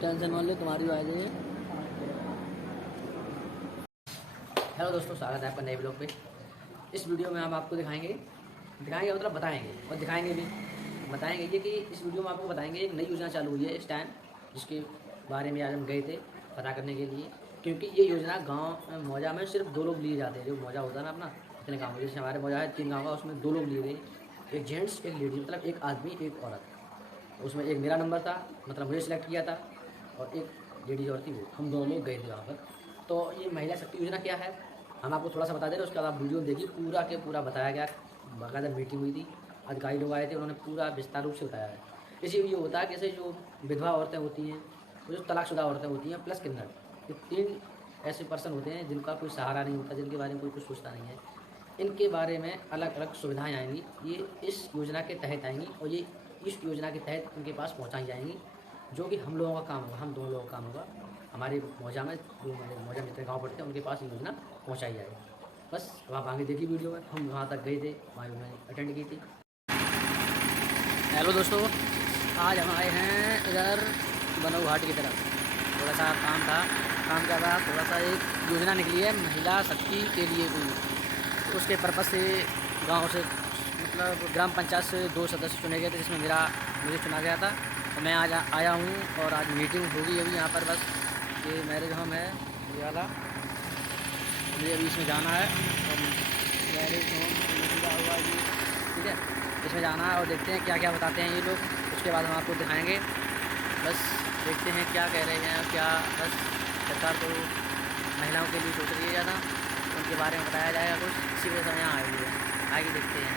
Tension मान लो तुम्हारी आ जाए। हेलो दोस्तों, स्वागत है आपका नए ब्लॉग पे। इस वीडियो में हम आपको दिखाएंगे मतलब बताएंगे और दिखाएंगे भी। बताएंगे ये कि इस वीडियो में आपको बताएंगे एक नई योजना चालू हुई है इस टाइम, जिसके बारे में आज हम गए थे पता करने के लिए। क्योंकि ये योजना गांव मौजा में सिर्फ 2 लोग लिए जाते हैं। जो मौजा होता है ना अपना, इतने गाँव में, जैसे हमारे मौजा है 3 गाँव का, उसमें 2 लोग लिए गए, एक जेंट्स एक लेडीज, मतलब एक आदमी एक औरत। उसमें एक मेरा नंबर था, मतलब मुझे सिलेक्ट किया था, और एक लेडीज और थी, वो हम दोनों लोग गए थे वहाँ पर। तो ये महिला शक्ति योजना क्या है हम आपको थोड़ा सा बता दे रहे हैं, उसके बाद आप वीडियो देखिए। पूरा के पूरा बताया गया, बाकायदा मीटिंग हुई थी, अधिकारी लोग आए थे, उन्होंने पूरा विस्तार रूप से बताया है। इसी ये होता है कि जैसे जो विधवा औरतें होती हैं, जो तलाकशुदा औरतें होती हैं, प्लस किन्नर, ये 3 ऐसे पर्सन होते हैं जिनका कोई सहारा नहीं होता, जिनके बारे में कोई कुछ सोचता नहीं है। इनके बारे में अलग अलग सुविधाएँ आएंगी, ये इस योजना के तहत आएंगी, और ये इस योजना के तहत उनके पास पहुँचाई जाएंगी, जो कि हम लोगों का काम होगा, हम दोनों लोगों का काम होगा। हमारे मौजा में जो हमारे मौजा में जितने गाँव पड़ते हैं उनके पास ये योजना पहुँचाई जाएगी। बस अब आप आगे देखिए वीडियो में। हम वहाँ तक गए थे, वहाँ मैंने अटेंड की थी। हेलो दोस्तों, आज हम आए हैं इधर बनऊ घाट की तरफ। थोड़ा सा काम था। काम क्या था, थोड़ा सा एक योजना निकली है महिला शक्ति के लिए कोई, तो उसके पर्पज़ से गांव से, मतलब ग्राम पंचायत से 2 सदस्य चुने गए थे, जिसमें मुझे चुना गया था। तो मैं आज आया हूँ और आज मीटिंग होगी अभी यहाँ पर। बस ये मैरिज होम है ये वाला, मुझे अभी इसमें जाना है। और मैरिज होम लिखा हुआ ये, ठीक है, इसमें जाना है और देखते हैं क्या क्या बताते हैं ये लोग। उसके बाद हम आपको दिखाएंगे। बस देखते हैं क्या कह रहे हैं और क्या। बस सरकार तो महिलाओं के लिए सोच रही है ज़्यादा, उनके बारे में बताया जाएगा कुछ, इसी वजह से हम यहाँ आए हुए हैं। आगे देखते हैं।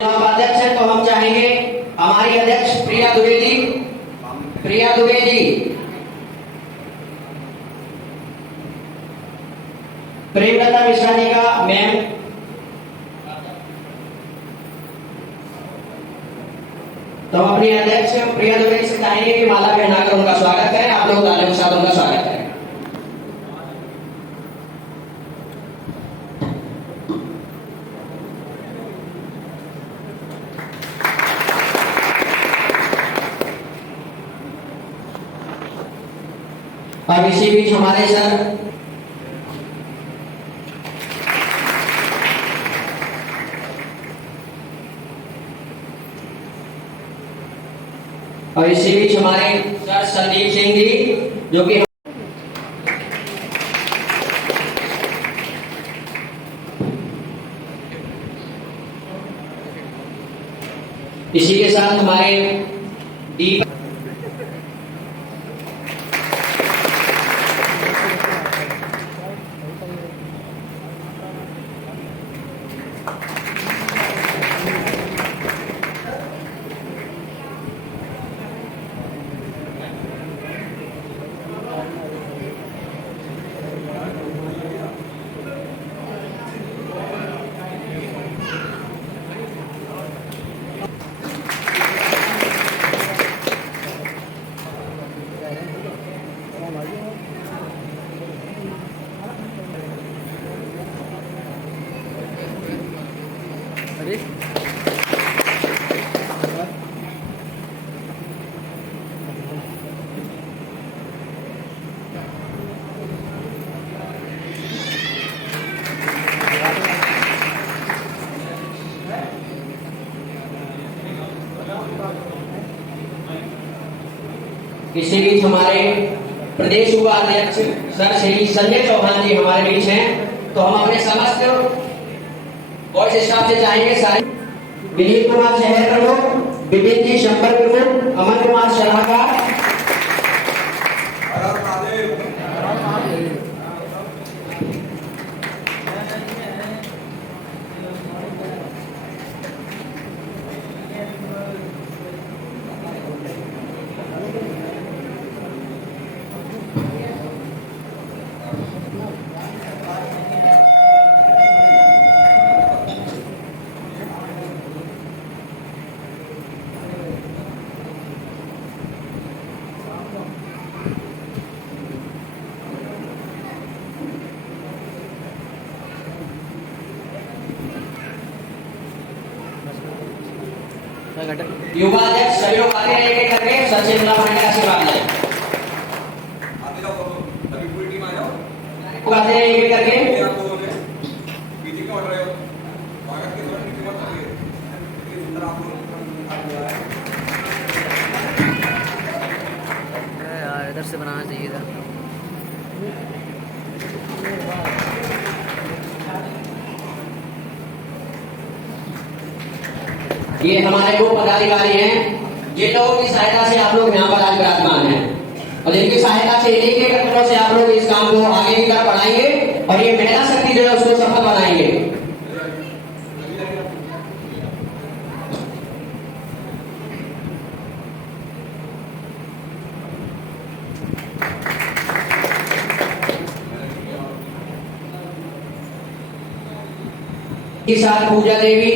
अध्यक्ष है तो हम चाहेंगे हमारी अध्यक्ष प्रिया दुबे जी, प्रेमलता मिश्रा जी का मैम, तो हम अपनी अध्यक्ष प्रिया दुबे जी से चाहेंगे कि माला पहनाकर उनका स्वागत करें। आप लोग तालियों के साथ उनका स्वागत करें। और इसी बीच हमारे सर सर संदीप सिंह जी, जो कि इसी के साथ हमारे डी इसी बीच हमारे प्रदेश युवा अध्यक्ष सर श्री संजय चौहान जी हमारे बीच हैं, तो हम अपने समस्त वॉइस स्टाफ से चाहेंगे सारे विनीत कुमार शहर प्रमुख, विपिन जी शंबर प्रमुख, अमन कुमार सलाहकार, युवा अध्यक्ष सभी लोग आगे रहेंगे करके सर से मिला का आशीर्वाद लें। आगे रहेंगे करके यार इधर से बनाना चाहिए था। ये हमारे वो पदाधिकारी हैं जिन लोगों की सहायता से आप लोग यहाँ पर आज विराजमान हैं और जिनकी सहायता से इन्हीं के कदमों से आप लोग इस काम को आगे की तरफ बढ़ाएंगे और ये महिला शक्ति जो है उसको सफल बनाएंगे। के साथ पूजा देवी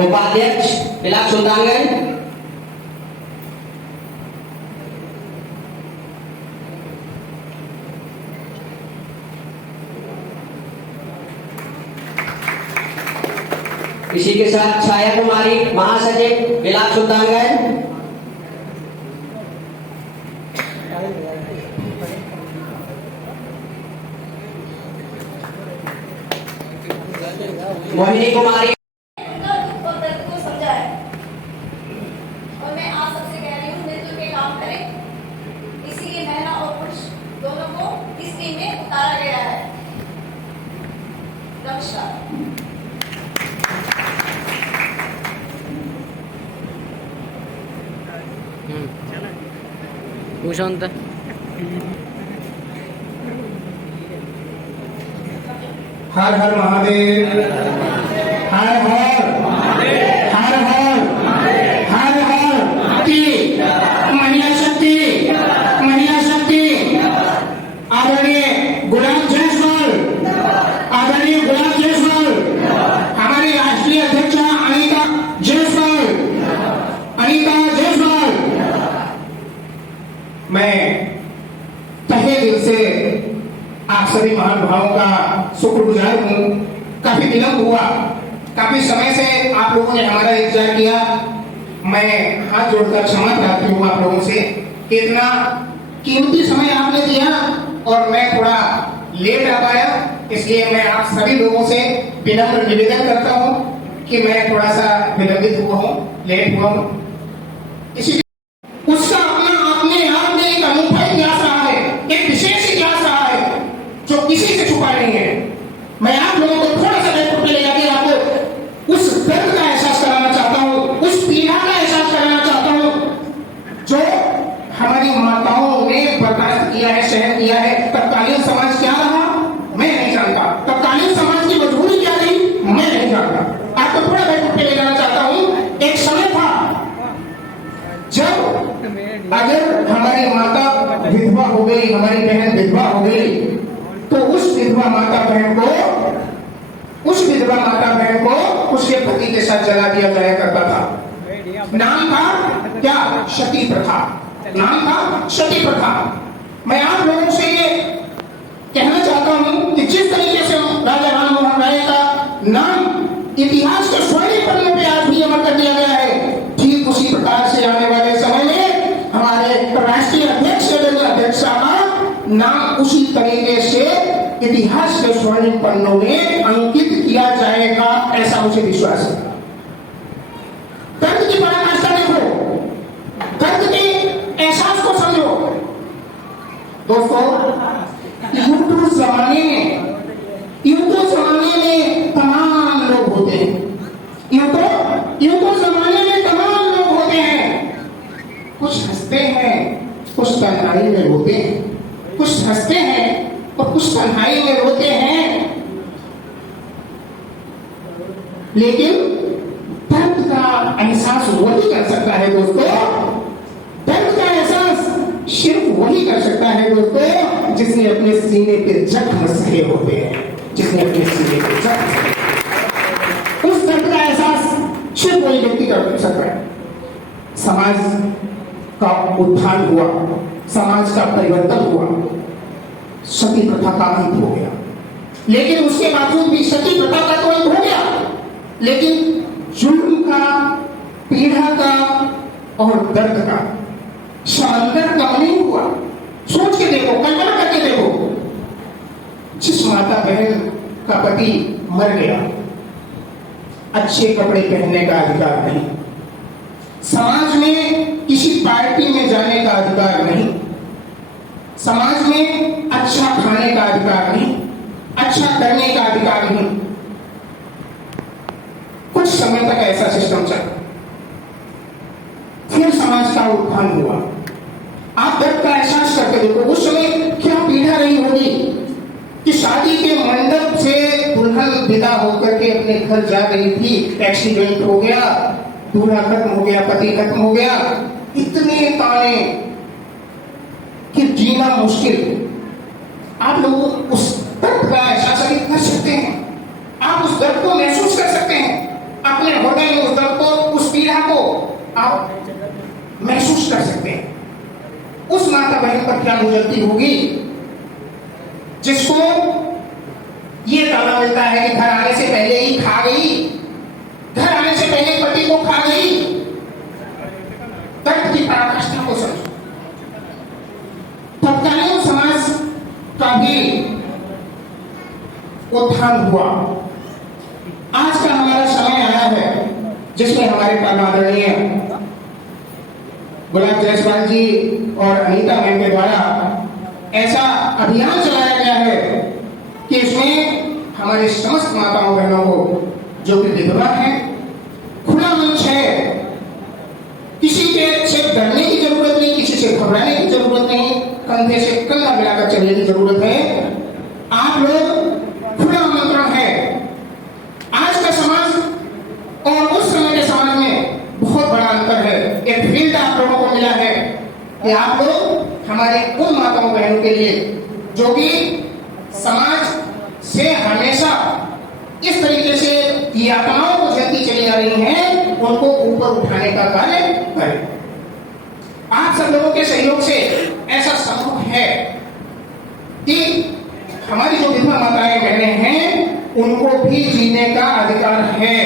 उपाध्यक्ष इलाक सुल्तानगंज, इसी के साथ छाया कुमारी महासचिव इलाक सुल्तानगंज, मोहिनी कुमारी भूषण हर हर महादेव, हर हर हर हर हर हर महिला शक्ति, महिला शक्ति आदरणीय गुलाब जायसवाल, आदरणीय गुलाब जायसवाल, हमारी राष्ट्रीय अध्यक्षा अनीता जायसवाल, अनीता जायसवाल। मैं तहे दिल से आप सभी महानुभावों का शुक्रगुजार हूँ। काफी विलंब हुआ, काफी समय से आप लोगों ने हमारा इंतजार किया। मैं हाथ जोड़कर क्षमा प्रार्थी हूँ आप लोगों से कि इतना कीमती समय आपने दिया और मैं थोड़ा लेट आ पाया, इसलिए मैं आप सभी लोगों से विनम्र निवेदन करता हूँ कि मैं थोड़ा सा विलंबित हुआ हूँ, लेट हुआ हूँ। इसी उसका अपने आप में एक अनूठा इतिहास रहा है, एक विशेष इतिहास रहा है जो किसी से छुपा नहीं है। मैं आप लोगों को थोड़ा सा बैकवर्ड पे ले जाके आपको उस दर्द का एहसास कराना चाहता हूँ, उस पीड़ा का एहसास कराना चाहता हूँ जो हमारी माताओं ने बर्दाश्त किया है, सहन किया है। तत्कालीन समाज क्या रहा मैं नहीं जानता, तत्कालीन समाज की मजबूरी क्या रही मैं नहीं जानता। आपको थोड़ा बैकवर्ड पे ले जाना चाहता हूँ। एक समय था जब अगर हमारी माता विधवा हो गई, हमारी बहन विधवा हो गई, तो उस विधवा माता बहन को उसके पति के साथ जला दिया जाया करता था। नाम था क्या? सती प्रथा। नाम था सती प्रथा। मैं आप लोगों से ये कहना चाहता हूं कि जिस तरीके से राजा राम मोहन राय का नाम इतिहास के स्वर्णिम पन्नों पे आज भी अमर कर दिया गया है, ठीक उसी प्रकार से आने वाले समय में हमारे राष्ट्रीय अध्यक्ष अध्यक्ष का नाम उसी तरीके से इतिहास के स्वर्णिम पन्नों में अंकित किया जाएगा, ऐसा मुझे विश्वास है। दर्द की पराकाष्ठा देखो, दोस्तों, यूं तो जमाने में तमाम लोग होते हैं, यूं तो जमाने में तमाम लोग होते हैं। कुछ हंसते हैं, कुछ तन्हाई में रोते हैं, कुछ हंसते हैं और कुछ तन्हाई में रोते हैं। लेकिन दर्द का एहसास वही कर सकता है दोस्तों, दर्द का एहसास सिर्फ वही कर सकता है दोस्तों जिसने अपने सीने पे जख्म सहे होते हैं, जिसने अपने सीने पे जख्म, उस दर्द का एहसास सिर्फ वही व्यक्ति कर सकता है। समाज का उत्थान हुआ, समाज का परिवर्तन हुआ, सती प्रथा का अंत हो गया, लेकिन उसके बावजूद भी सती प्रथा का तो अंत हो गया, लेकिन जुल्म का, पीड़ा का और दर्द का समंदर कम नहीं हुआ। सोच के देखो, कल्पना करके देखो, जिस माता बहन का पति मर गया, अच्छे कपड़े पहनने का अधिकार नहीं, समाज में किसी पार्टी में जाने का अधिकार नहीं, समाज में अच्छा खाने का अधिकार नहीं, अच्छा करने का अधिकार नहीं। कुछ समय तक ऐसा सिस्टम चला, फिर समाज का उत्थान हुआ। आप दर्द का एहसास करके देखो, उस समय क्या पीड़ा रही होगी कि शादी के मंडप से दुल्हन विदा होकर के अपने घर जा रही थी, एक्सीडेंट हो गया, दूल्हा खत्म हो गया, पति खत्म हो गया, इतने ताने कि जीना मुश्किल। आप लोग उस दर्द का एहसास अभी कर सकते हैं, आप उस दर्द को महसूस कर सकते हैं अपने हृदय में, उस दर्द को, उस पीड़ा को आप महसूस कर सकते हैं। उस माता बहन पर क्या गुजरती होगी जिसको ये ताना मिलता है कि घर आने से पहले ही खा गई, घर आने से पहले पति को खा गई। दर्द की पराकाष्ठा को समझो। तत्कालीन समाज का भी उत्थान हुआ। आज का हमारा समय आया है जिसमें हमारे आदरणीय गुलाब जायसवाल जी और अनीता मैम के द्वारा ऐसा अभियान चलाया गया है कि इसमें हमारे समस्त माताओं बहनों को, जो कि विधवा है, खुला मंच है। किसी के से डरने की जरूरत नहीं, किसी से घबराने की जरूरत नहीं, कंधे से कंधा मिलाकर चलने की जरूरत है। आप लोग, खुला आमंत्रण है। आज का समाज और उस समय के समाज में बहुत बड़ा अंतर है। एक फील्ड आप लोगों को मिला है कि आप लोग हमारे उन माताओं बहनों के लिए जो कि समाज से हमेशा इस तरीके से यातनाओं को झेलती चली आ रही हैं, उनको ऊपर उठाने का कार्य करें। आप सब लोगों के सहयोग से ऐसा संभव है कि हमारी जो विधवा माताएं बहनें हैं, उनको भी जीने का अधिकार है।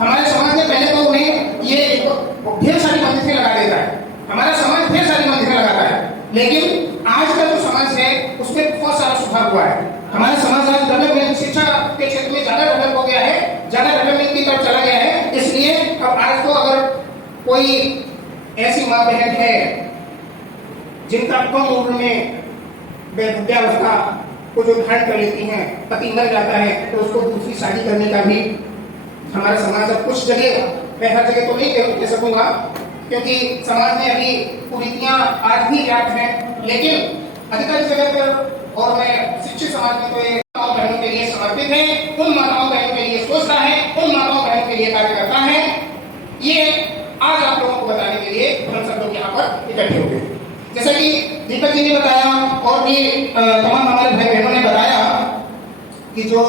हमारे समाज में पहले तो उन्हें ये ढेर सारी बंदिशें लगा देता है, हमारा समाज ढेर सारी बंदिशें लगाता है, लेकिन आज का जो समाज है उसमें बहुत सारा सुधार हुआ है। हमारा समाज आज डेवलपमेंट, शिक्षा के क्षेत्र में ज्यादा डेवलप हो गया है, ज्यादा डेवलपमेंट की तरफ चला गया है। इसलिए अब आज तो अगर कोई ऐसी माँ बहन है जिनका कम उम्र में वृद्धावस्था को जो धारण कर लेती हैं, पति मर जाता है, तो उसको दूसरी शादी करने का भी हमारा समाज अब कुछ जगह, मैं हर जगह तो नहीं कह सकूंगा क्योंकि समाज में अभी कुरीतियां आज भी व्याप्त हैं, लेकिन अधिकांश जगह पर, और मैं शिक्षित समाज में तो ये माताओं बहनों के लिए समर्पित है, उन माताओं बहनों के लिए सोचता है, उन माताओं बहनों के लिए कार्य करता है। ये आज आप लोगों को बताने के लिए हम सब लोग यहाँ पर इकट्ठे हो गए। जैसा कि दीपक जी ने बताया और भी तमाम हमारे भाई बहनों ने बताया कि जो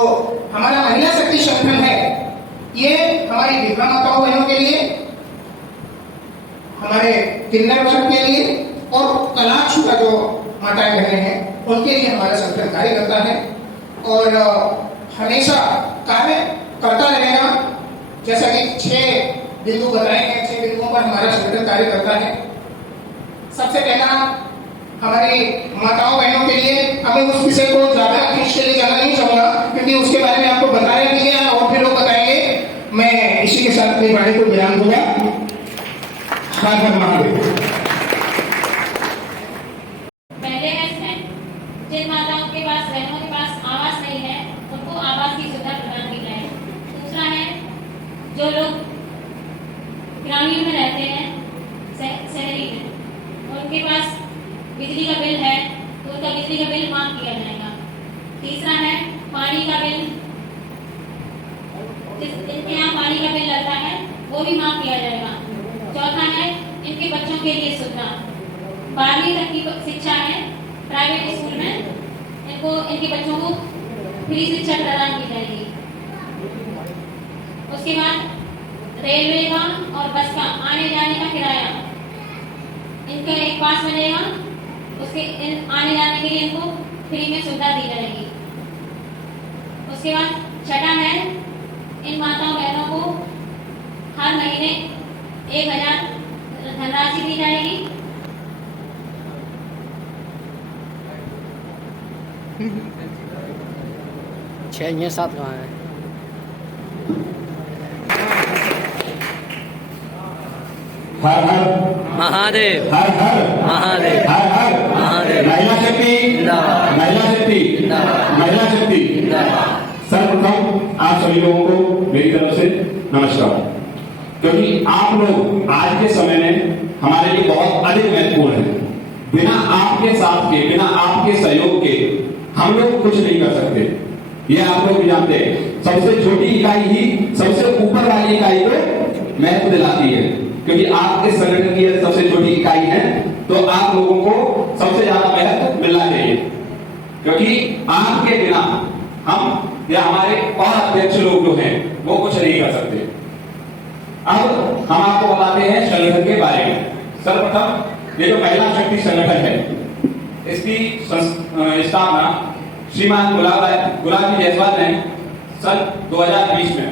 हमारा महिला शक्ति संगठन है, ये हमारी विधवा माताओं बहनों के लिए, हमारे किन्नर वर्ग के लिए और कलाक्षु का जो माताएं बहनें हैं, उनके लिए हमारा संगठन कार्य करता है और हमेशा कार्य करता रहेगा। जैसा कि 6 बिंदु बताए हैं, 6 बिंदुओं पर हमारा संगठन कार्य करता है। सबसे पहला, हमारी माताओं बहनों के लिए, हमें उस विषय को ज्यादा खींच के लिए जाना नहीं चाहूंगा क्योंकि उसके बारे में आपको बताया भी गया और भी लोग बताएंगे। मैं इसी के साथ अपनी वाणी को विराम दूंगा। हर हर महादेव। में रहते हैं, शहरी में, उनके पास बिजली का बिल है तो उनका बिजली का बिल माफ किया जाएगा। तीसरा है पानी का बिल, जिनके यहाँ पानी का बिल लगता है वो भी माफ किया जाएगा। चौथा है इनके बच्चों के लिए सुविधा, 12वीं तक की शिक्षा है प्राइवेट स्कूल में, इनको इनके बच्चों को फ्री शिक्षा प्रदान की जाएगी। उसके बाद रेलवे का और बस का आने जाने का किराया, इनका एक पास मिलेगा, उसके आने जाने के लिए इनको फ्री में सुविधा दी जाएगी। उसके बाद छठा है इन माताओं बहनों को हर महीने 1000 धनराशि दी जाएगी। छः ये सात कहाँ है? हर हर महादेव, हर हर महादेव, हर हर महादेव। महिला शक्ति, जिंदाबाद, महिला शक्ति, जिंदाबाद, महिला शक्ति। जिंदाबाद। सर्वप्रथम आप सभी लोगों को मेरी तरफ से नमस्कार। क्योंकि आप लोग आज के समय में हमारे लिए बहुत अधिक महत्वपूर्ण है। बिना आपके साथ के, बिना आपके सहयोग के हम लोग कुछ नहीं कर सकते। ये आप लोग भी जानते हैं। सबसे छोटी इकाई ही सबसे ऊपर वाली इकाई को महत्व दिलाती है। क्योंकि आप इस संगठन की सबसे छोटी इकाई है तो आप लोगों को सबसे ज्यादा महत्व मिलना चाहिए। क्योंकि आपके बिना हम या हमारे और अध्यक्ष लोग जो हैं वो कुछ नहीं कर सकते। अब हम आपको बताते हैं संगठन के बारे में। सर्वप्रथम ये जो महिला शक्ति संगठन है, इसकी स्थापना श्रीमान गुलाबी जायसवाल ने सन 2020 में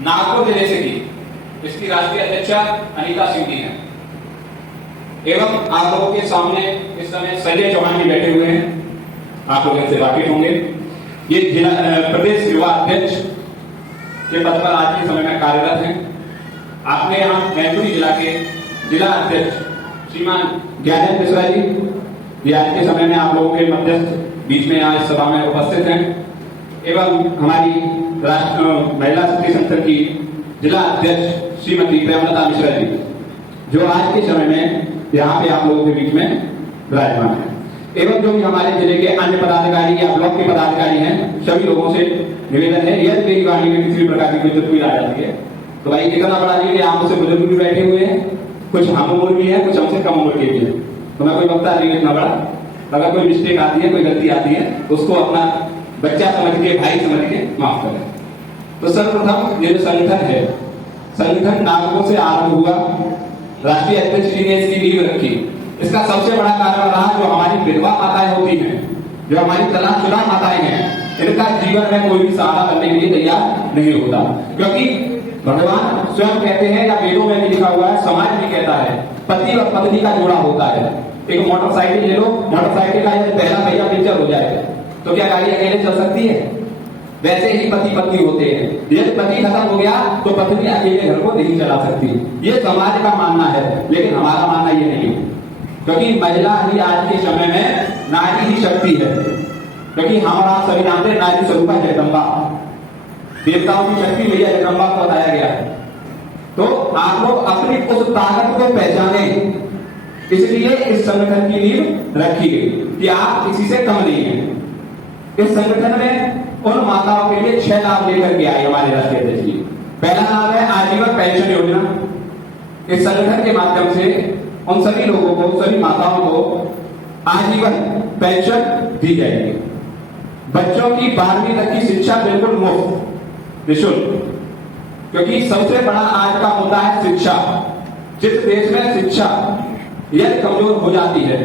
नागपुर जिले से की। इसकी राष्ट्रीय अध्यक्षा अनीता सिंह जी हैं। एवं आप लोगों के सामने इस समय संजय चौहान जी बैठे हुए हैं, आप लोग इनसे वाकिफ होंगे। ये जिला प्रदेश युवा अध्यक्ष के पद पर आज के समय में कार्यरत हैं। आपने यहाँ मैनपुरी जिला के जिला अध्यक्ष श्रीमान ज्ञानेंद्र मिश्रा जी, ये आज के समय में आप लोगों के मध्यस्थ बीच में यहाँ इस सभा में उपस्थित हैं। एवं हमारी महिला शक्ति संगठन की जिला अध्यक्ष श्रीमती प्रेमलता मिश्रा जी, जो आज के समय में यहाँ पे आप लोगों के बीच में विराजमान है। एवं जो भी हमारे जिले के अन्य पदाधिकारी या ब्लॉक के पदाधिकारी हैं, सभी लोगों से निवेदन है, यदि मेरी वाणी में किसी भी प्रकार की कोई त्रुटि आ जाती है तो भाई इतना बड़ा नहीं कि आप मुझसे बुजुर्ग भी बैठे हुए हैं, कुछ हम उम्र भी है, कुछ हमसे कम उम्र के भी है, तो मैं कोई वक्ता नहीं लिखना बड़ा। अगर कोई मिस्टेक आती है, कोई गलती आती है, उसको अपना बच्चा समझ के, भाई समझ के माफ करें। तो सर्वप्रथम ये जो संगठन है, संगठन नागपुर से आरंभ हुआ। राष्ट्रीय अध्यक्ष जी ने इसकी नींव रखी। इसका सबसे बड़ा कारण रहा जो हमारी विधवा माताएं होती हैं, जो हमारी तलाकशुदा माताएं हैं, इनका जीवन में कोई भी सहारा करने के लिए तैयार नहीं होता। क्योंकि भगवान स्वयं कहते हैं या वेदों में भी लिखा हुआ है, समाज भी कहता है, पति और पत्नी का जोड़ा होता है। एक मोटरसाइकिल ले लो, मोटरसाइकिल का यदि पहला पहिया पंचर हो जाए तो क्या गाड़ी अकेले चल सकती है? वैसे ही पति पत्नी होते हैं। यदि पति खत्म हो गया तो पत्नी अकेले घर को नहीं चला सकती। ये समाज का मानना है, लेकिन हमारा मानना ये नहीं है। क्योंकि महिला ही आज के समय में नारी ही शक्ति है। क्योंकि हम आप सभी जानते हैं नारी स्वरूपा जगदम्बा, देवताओं की शक्ति मैया जगदम्बा को बताया गया है। तो आप लोग अपनी उस ताकत को पहचाने, इसलिए इस संगठन की नींव रखी गई कि आप किसी से कम नहीं है। इस संगठन में उन माताओं के लिए 6 लाभ लेकर के आए हमारे राष्ट्रीय अध्यक्ष जी। पहला लाभ है आजीवन पेंशन योजना। इस संगठन के माध्यम से उन सभी लोगों को, सभी माताओं को आजीवन पेंशन दी जाएगी। बच्चों की 12वीं तक की शिक्षा बिल्कुल मुफ्त, निःशुल्क। क्योंकि सबसे बड़ा आज का मुद्दा है शिक्षा। जिस देश में शिक्षा यदि कमजोर हो जाती है,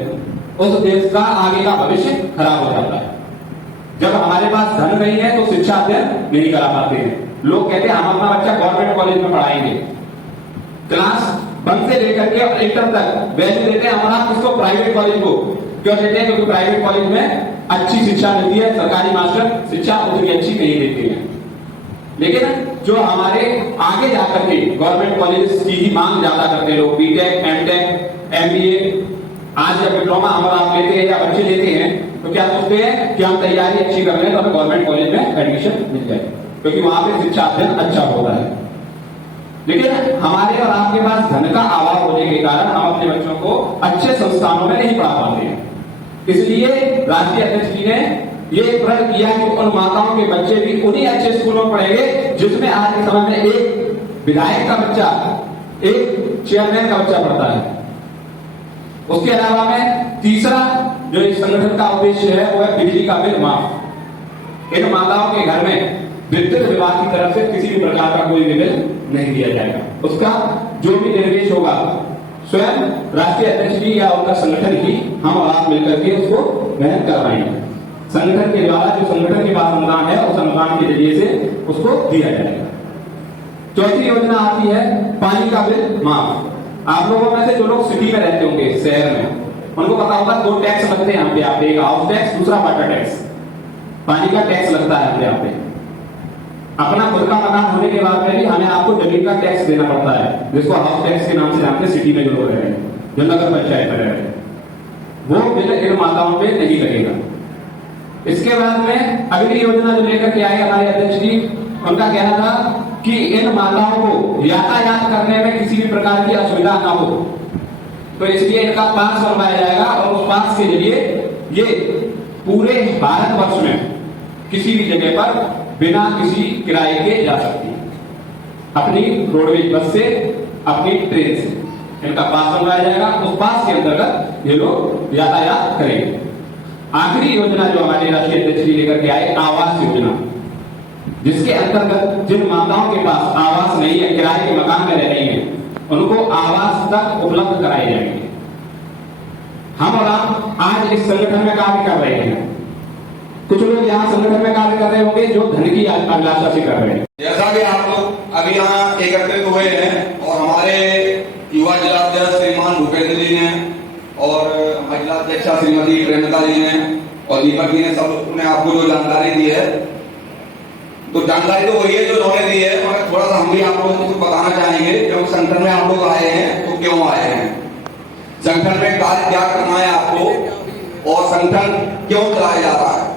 उस देश का आगे का भविष्य खराब हो जाता है। जब हमारे पास धन नहीं है तो शिक्षा अध्ययन नहीं करा पाते हैं। लोग कहते हैं हम अपना बच्चा गवर्नमेंट कॉलेज में पढ़ाएंगे, क्लास 1 से लेकर के 8 तक वैल्यू देते हैं। हमारा उसको प्राइवेट कॉलेज को क्यों देते हैं? क्योंकि प्राइवेट कॉलेज में अच्छी शिक्षा मिलती है, सरकारी मास्टर शिक्षा उतनी अच्छी नहीं देते हैं। लेकिन जो हमारे आगे जाकर के गवर्नमेंट कॉलेज की ही मांग ज्यादा करते हैं लोग, बीटेक, एमटेक, एमबीए, आज जब डिप्लोमा हम आप लेते हैं या बच्चे लेते हैं तो क्या सोचते हैं कि हम तैयारी अच्छी कर लें तो हमें गवर्नमेंट कॉलेज में एडमिशन मिल जाए, क्योंकि वहां पे शिक्षा अध्ययन अच्छा होता है। लेकिन हमारे और आपके पास धन का अभाव होने के कारण हम अपने बच्चों को अच्छे संस्थानों में नहीं पढ़ा पाते हैं। इसलिए राष्ट्रीय अध्यक्ष जी ने ये प्रण किया कि उन माताओं के बच्चे भी उन्हीं अच्छे स्कूलों में पढ़ेंगे जिसमें आज के समय में एक विधायक का बच्चा, एक चेयरमैन का बच्चा पढ़ता है। उसके अलावा में तीसरा जो इस संगठन का उद्देश्य है वो है बिजली का बिल माफ। इन माताओं के घर में विद्युत विभाग की तरफ से किसी भी प्रकार का कोई भी बिल नहीं दिया जाएगा। उसका जो भी निर्देश होगा स्वयं राष्ट्रीय अध्यक्ष जी या उनका संगठन ही हम और आप मिलकर के उसको वहन करवाएंगे। संगठन के द्वारा जो संगठन के पास अनुदान है उस अनुदान के जरिए से उसको दिया जाएगा। चौथी योजना आती है पानी का बिल माफ। आप लोगों में से जो लोग सिटी में रहते होंगे, शहर में, उनको पता होगा 2 टैक्स लगते हैं हम पे, आप पे हाउस टैक्स, दूसरा वाटर टैक्स। पानी का टैक्स लगता है हम पे, आप पे। अपना खुद का मकान होने के बाद में भी हमें आपको जमीन का टैक्स देना पड़ता है, जिसको हाउस टैक्स के नाम से जानते हैं सिटी में जो लोग रह रहे हैं, जो नगर पंचायत में रह रहे हैं। वो बिल इन माताओं पे नहीं लगेगा। इसके बाद में अगली योजना जो लेकर के आए हमारे अध्यक्ष जी, उनका कहना था कि इन माताओं को यातायात करने में किसी भी प्रकार की असुविधा ना हो, तो इसलिए इनका पास बनवाया जाएगा और उस पास के जरिए ये पूरे भारतवर्ष में किसी भी जगह पर बिना किसी किराए के जा सकती है, अपनी रोडवेज बस से, अपनी ट्रेन से। इनका पास बनवाया जाएगा, उस पास के अंतर्गत ये लोग यातायात करेंगे। आखिरी योजना जो हमारे राष्ट्रीय अध्यक्ष जी लेकर के आए, आवास योजना, जिसके अंतर्गत जिन माताओं के पास आवास नहीं है, किराए के मकान में रह रही है, उनको आवास तक उपलब्ध कराए जाएंगे। हम और आप आज इस संगठन में कार्य कर रहे हैं। कुछ लोग यहाँ संगठन में कार्य कर रहे होंगे जो धन की अभिलाषा से कर रहे हैं। जैसा कि आप लोग अभी यहाँ एकत्रित हुए हैं और हमारे युवा जिला अध्यक्ष श्रीमान भूपेंद्र जी ने और महिला अध्यक्षा श्रीमती प्रेमिका जी ने और दीपक जी ने सब ने आपको जो जानकारी दी है, तो जानकारी तो वही है जो उन्होंने दी है, मगर थोड़ा सा हम भी आप लोगों को बताना चाहेंगे क्योंकि संगठन में आप लोग आए हैं तो क्यों आए हैं, संगठन में कार्य क्या करना है आपको और संगठन क्यों चलाया जा रहा है।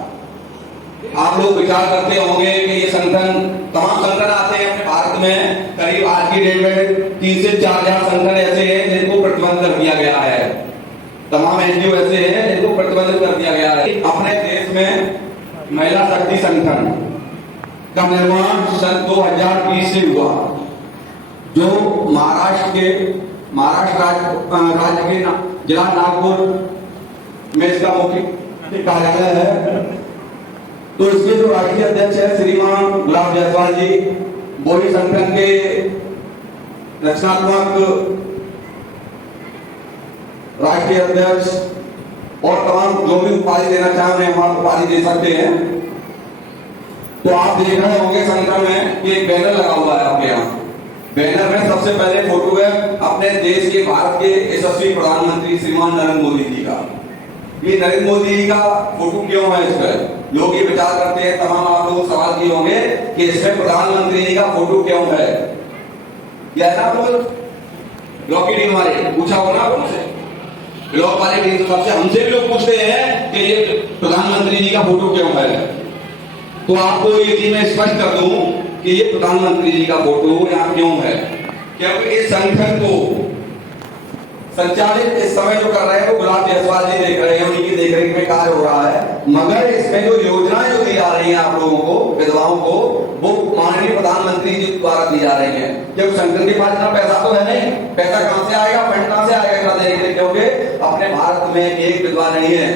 आप लोग विचार करते होंगे कि ये संगठन, तमाम संगठन आते हैं अपने भारत में, करीब आज की डेट में 3 से 4 हजार संगठन ऐसे हैं जिनको प्रतिबंध कर दिया गया है। तमाम एनजीओ ऐसे हैं जिनको प्रतिबंधित कर दिया गया है। अपने देश में महिला शक्ति संगठन का निर्माण सन 2020 से हुआ, जो महाराष्ट्र राज्य के जिला नागपुर में इसका मुख्य कार्यालय है। तो इसके जो राष्ट्रीय अध्यक्ष है श्रीमान गुलाब जायसवाल जी, वो ही संगठन के रचनात्मक राष्ट्रीय अध्यक्ष और तमाम जो भी उपाधि देना चाहे उन्हें हम उपाधि दे सकते हैं। तो आप देख रहे होंगे संगठन में कि एक बैनर लगा हुआ है आपके यहाँ। बैनर में सबसे पहले फोटो है अपने देश के, भारत के यशस्वी प्रधानमंत्री श्रीमान नरेंद्र मोदी जी का। ये नरेंद्र मोदी जी का फोटो क्यों है इस पर? लोग ये विचार करते हैं, तमाम आप लोग सवाल किए होंगे कि इसमें प्रधानमंत्री जी का फोटो क्यों है। यह ना ब्लॉक की टीम वाले पूछा होगा ना उनसे, ब्लॉक वाले टीम सबसे, हमसे भी लोग पूछते हैं कि ये प्रधानमंत्री जी का फोटो क्यों है। तो आपको ये चीज मैं स्पष्ट कर दूं कि ये प्रधानमंत्री जी का फोटो यहाँ क्यों है, क्योंकि इस संगठन को संचालित इस समय जो कर रहे हैं वो गुलाब जायसवाल जी देख रहे हैं, उन्हीं की देखरेख में कार्य हो रहा है। मगर इसमें जो योजनाएं जो दी जा रही हैं आप लोगों को, विधवाओं को, वो माननीय प्रधानमंत्री जी द्वारा दी जा रही है। क्योंकि संगठन के पास इतना पैसा तो है नहीं, पैसा कहां से आएगा, फंड कहां से आएगा इतना देने के लिए, क्योंकि अपने भारत में एक विधवा नहीं है,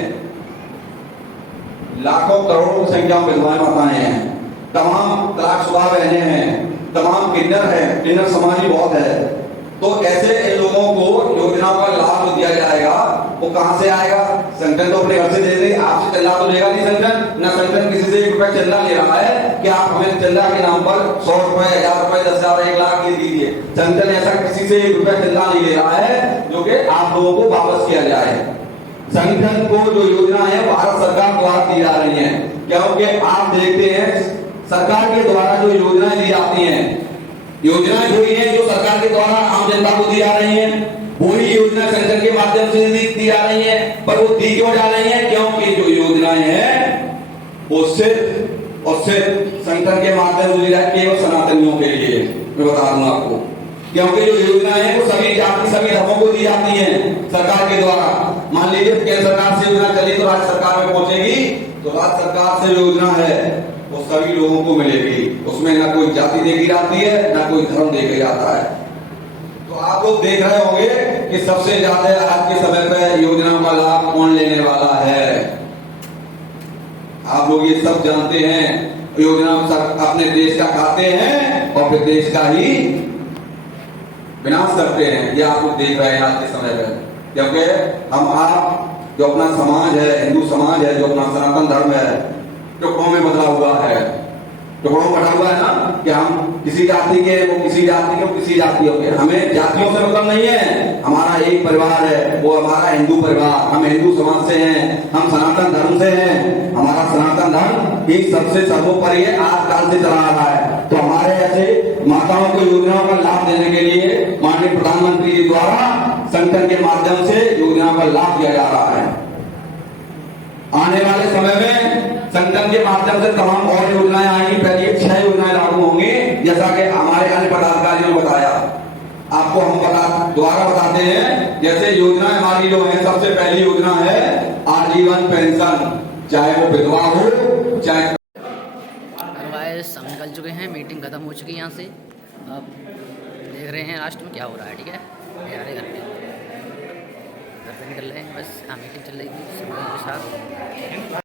लाखों करोड़ों की संख्या में विधवाएं माताएं हैं, तमाम तलाकशुदा बहनें हैं, तमाम किन्नर हैं, किन्नर समाज ही बहुत है। तो ऐसे इन लोगों को योजनाओं का लाभ जो दिया जाएगा वो कहां से आएगा? संगठन तो अपने घर से दे दे, आपसे चंदा तो लेगा नहीं संगठन, ना संगठन किसी से 1 रुपया चंदा ले रहा है कि आप हमें चंदा के नाम पर 100 रुपए, 1000 रुपए, 10,000, 1 लाख ये दीजिए। संगठन ऐसा किसी से 1 रुपया चंदा नहीं ले रहा है जो कि आप लोगों को वापस किया जाए। संगठन को जो योजना है भारत सरकार द्वारा दी जा रही है, क्योंकि आप देखते हैं सरकार के द्वारा जो योजनाएं दी जाती हैं, योजनाएं वही है जो सरकार के द्वारा आम जनता को दी जा रही है, वही योजना संगठन के माध्यम से दी जा रही है। पर वो दी क्यों जा रही है? क्योंकि जो योजनाएं हैं वो सिर्फ और सिर्फ संगठन के माध्यम से दी जाती है, केवल सनातनियों के लिए। मैं बता दूं आपको, क्योंकि जो योजनाएं हैं वो सभी जाति सभी धर्मों को दी जाती हैं सरकार के द्वारा। मान लीजिए केंद्र सरकार से योजना चली तो राज्य सरकार में पहुंचेगी, तो राज्य सरकार से योजना है वो सभी लोगों को मिलेगी। उसमें ना कोई जाति देखी जाती है ना कोई धर्म देखा जाता है। तो आप लोग देख रहे होंगे कि सबसे ज्यादा आज के समय पे योजनाओं का लाभ कौन लेने वाला है। आप लोग ये सब जानते हैं, योजना अपने देश का खाते हैं और फिर देश का ही विनाश करते हैं। ये आप लोग देख रहे हैं आज के समय में, क्योंकि हम आप जो अपना समाज है, हिंदू समाज है, जो अपना सनातन धर्म है, टुकड़ों में बदला हुआ है। टुकड़ों में बटा हुआ है ना कि हम किसी जाति के, वो किसी जाति के, वो किसी जातियों के। हमें जातियों से मतलब नहीं है, हमारा एक परिवार है, वो हमारा हिंदू परिवार। हम हिंदू समाज से हैं, हम सनातन धर्म से हैं। हमारा सनातन धर्म ही सबसे सर्वोपरि है, आज काल से चला आ रहा है। तो हमारे ऐसे माताओं को योजनाओं का लाभ देने के लिए माननीय प्रधानमंत्री जी द्वारा संगठन के माध्यम से योजनाओं का लाभ दिया जा रहा है। आने वाले समय में संगठन के माध्यम से तमाम और योजनाएं आएंगी। पहले 6 योजनाएं लागू होंगी, जैसा कि हमारे अन्य पदाधिकारियों ने बताया। आपको हम दोबारा बताते हैं। जैसे योजनाएं हमारी जो है, सबसे पहली योजना है आजीवन पेंशन, चाहे वो विधवा हो चाहे। हम निकल चुके हैं, मीटिंग खत्म हो चुकी है यहाँ से। अब देख रहे हैं लास्ट में क्या हो रहा है। ठीक है, हमारे घर पे निकल रहे हैं बस। हाँ, मीटिंग चल रही थी सब लोगों के साथ।